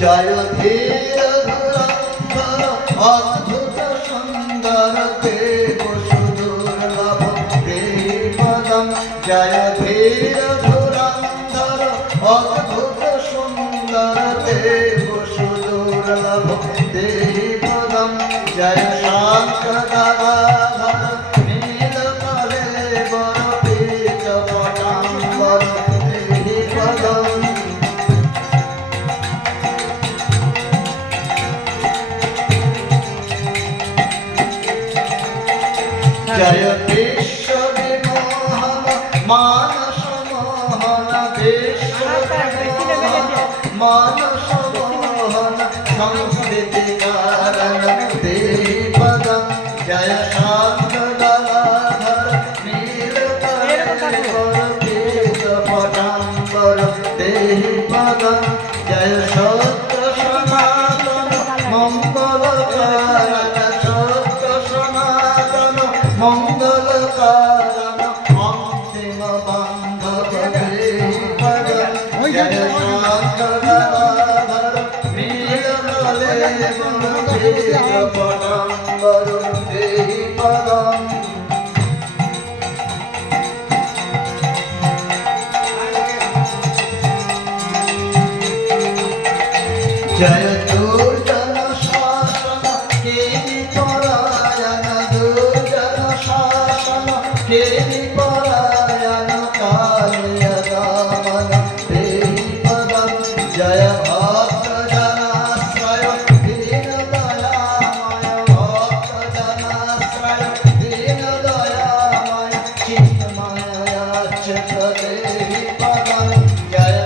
জয় ধীর ধুরন্ধর অদ্ভুত সুন্দর দেব সুদুর্লভ দেহি পদম জয় ধীর ধুরন্ধর অদ্ভুত সুন্দর দেব সুদুর্লভ দেহি পদম জয় শান্ত গদাধর নীলকলে বর পীত পটাম্বর দেহি পদম জয় বিশ্ব বিমোহন মানস মোহন বিশ্ব মানস মোহন সংস্কৃতি কারণ দেহি পদম জয় শান্ত গদাধর নীলকলে পীত পটাম্বর দেহি পদম জয় সত্য সনাতন মঙ্গল কারণ সত্য সনাতন মঙ্গল কারণ অন্তিম বান্ধব দেহি পদম জয় শান্ত গদাধর নীলকলে পীত পটাম্বর দেহি পদম জয় দুর্জন শাসন কেলি পরায়ণ দুর্জন শাসন কেলি পরায়ণ কালিয় দমন দেহি পদম জয় ভক্ত জনাশ্রয় দীন দয়াময় ভক্ত জনাশ্রয় দীন দয়াময় চিন্ময় চিত্ত দেহি পদম জয়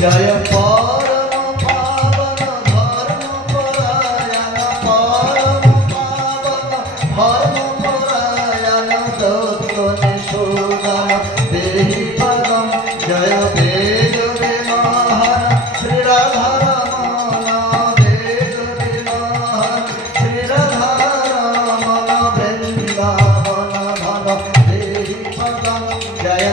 জয় পরম পাবন ধর্ম পরায়ণ পরম পাবন ধর্ম পরায়ণ দত্ত নিষূদন দেহি পদম জয় বেদ বিমোহন শ্রী রাধারমণ বেদ বিমোহন শ্রী রাধারমণ বৃন্দাবন ধন দেহি পদম জয়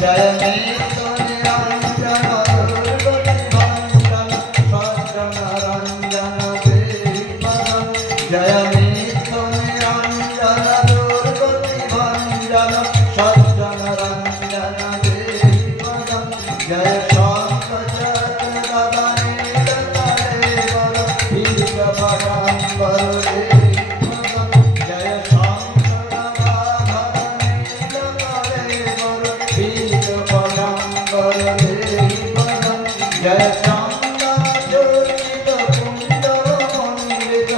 জয় নিত্য নিরঞ্জন দুর্গতি ভঞ্জন সজ্জন রঞ্জন দেহি পদম জয় নিত্য নিরঞ্জন দুর্গতি ভঞ্জন সজ্জন রঞ্জন দেহি পদম জয় শঙ্খচক্র গদা নীলকলে বর পীত পটাম্বর দেহি পদম জয় শঙ্খ গদাধর নীলকলে বর পীত পটাম্বর দেহি পদম জয় চন্দন চূর্ণিত কুণ্ডল মণ্ডিত